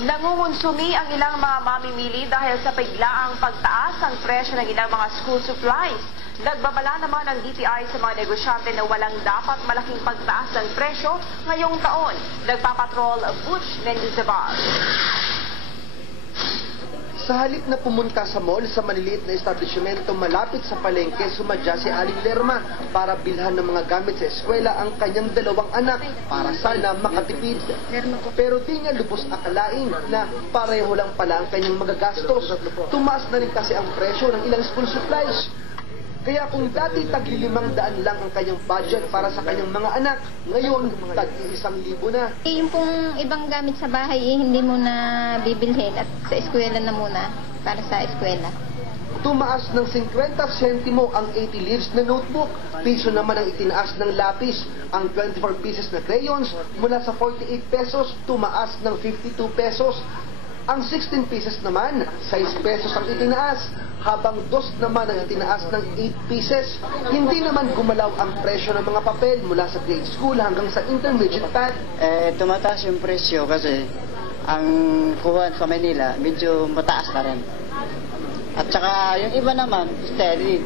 Nangungonsumi ang ilang mga mamimili dahil sa biglaang pagtaas ng presyo ng ilang mga school supplies. Nagbabala naman ang DTI sa mga negosyante na walang dapat malaking pagtaas ng presyo ngayong taon. Nagpapatrol Butch Mendizabal. Sa halip na pumunta sa mall sa maliliit na establishmento malapit sa palengke, sumadya si Aling Lerma para bilhan ng mga gamit sa eskwela ang kanyang dalawang anak para sana makatipid. Pero di niya lubos akalain na pareho lang pala ang kanyang magagastos. Tumaas na rin kasi ang presyo ng ilang school supplies. Kaya kung dati tag-500 lang ang kanyang budget para sa kanyang mga anak, ngayon tag-1,000 na. Yung pong ibang gamit sa bahay, hindi mo na bibilhin at sa eskwela na muna para sa eskwela. Tumaas ng 50 sentimo ang 80 leaves na notebook. Piso naman ang itinaas ng lapis. Ang 24 pieces na crayons mula sa 48 pesos, tumaas ng 52 pesos. Ang 16 pieces naman, 6 pesos ang itinaas, habang 2 naman ang itinaas ng 8 pieces. Hindi naman gumalaw ang presyo ng mga papel mula sa grade school hanggang sa intermediate pad. Tumataas yung presyo kasi ang kuha sa Manila medyo mataas na rin. At saka yung iba naman, steady.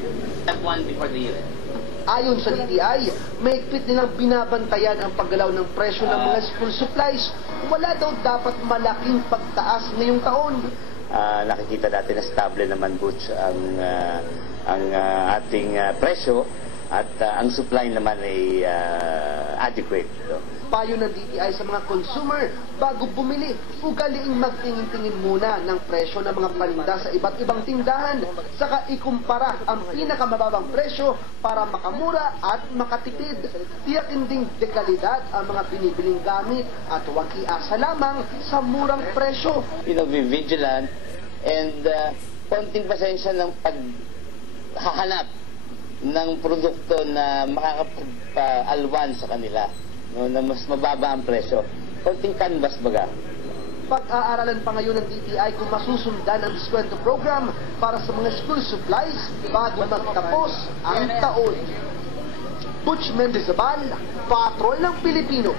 One before the year. Ayon sa DTI, mahigpit nilang binabantayan ang paggalaw ng presyo ng mga school supplies. Wala daw dapat malaking pagtaas ngayong taon. Nakikita natin na stable naman, Butch, ang ating presyo at ang supply naman ay adequate. Payo ng DTI sa mga consumer, bago bumili, ugaliing magtingin-tingin muna ng presyo ng mga paninda sa iba't ibang tindahan, saka ikumpara ang pinakamababang presyo para makamura at makatipid. Tiyakin ding dekalidad ang mga binibiling gamit at huwag iasa lamang sa murang presyo. Be vigilant and konting pasensya ng paghahanap ng produkto na makakapag-alwan sa kanila, no, na mas mababa ang presyo. Konting canvas baga. Pag-aaralan pa ngayon ng DTI kung masusundan ang diskwento program para sa mga school supplies bago magtapos ang taon. Butch Mendizabal, Patrol ng Pilipino.